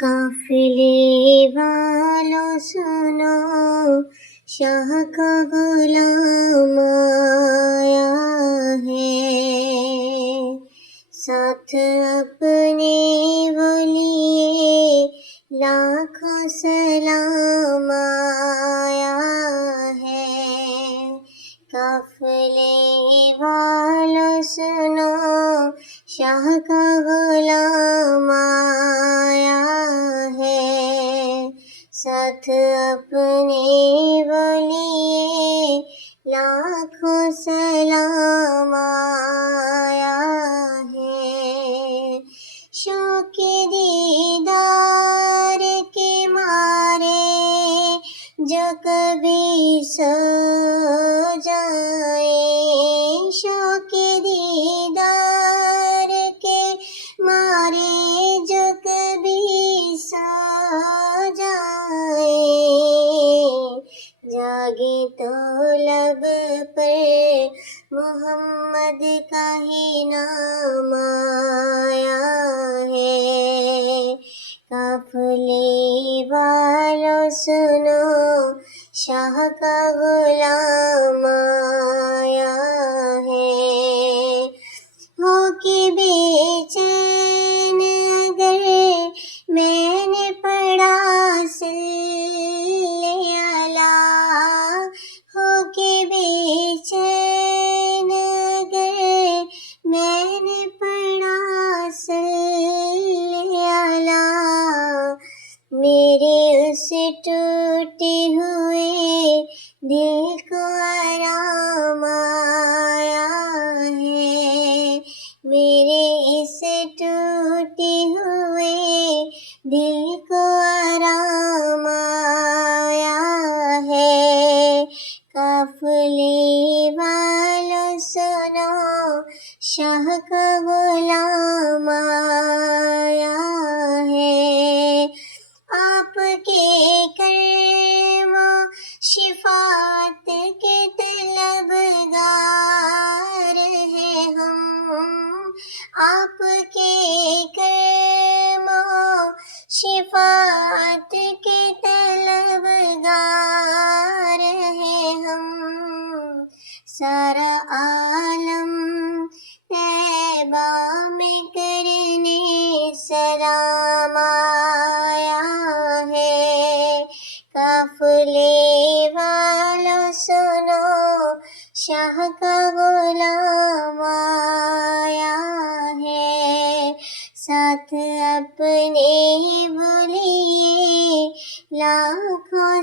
قافلے والوں سنو، شاہ کا غلام آیا ہے، ساتھ اپنے وہ لیے لاکھوں سلام آیا ہے۔ قافلے والوں سنو، شاہ کا غلام آیا ہے، ساتھ اپنے وہ لیے لاکھوں سلام آیا ہے۔ شوق دیدار کے مارے جو کبھی سو جائے، شوق دیدار کے مارے جو کبھی سو جائے، جاگے تو لب پر محمد کا ہی نام آیا ہے۔ قافلے والوں سنو، شاہ کا غلام آیا ہے۔ ہو کے بے چین اگر میں نے پڑھا صلی اللہ، ہو کے بے چین اگر میں نے پڑھا صلی اللہ، میرے اس ٹوٹے ہوئے دل کو آرام آیا ہے، میرے اس ٹوٹے ہوئے دل کو آرام آیا ہے۔ قافلے والوں سنو، شاہ کا غلام آیا ہے۔ آپ کے کرم و شفاعت کے طلبگار ہیں ہم، آپ کے کرم و شفاعت کے طلبگار ہیں ہم۔ سارا عالم طیبہ میں کرنے سلام آیا ہے۔ قافلے والوں سنو، شاہ کا غلام آیا ہے، ساتھ اپنے وہ لیے لاکھوں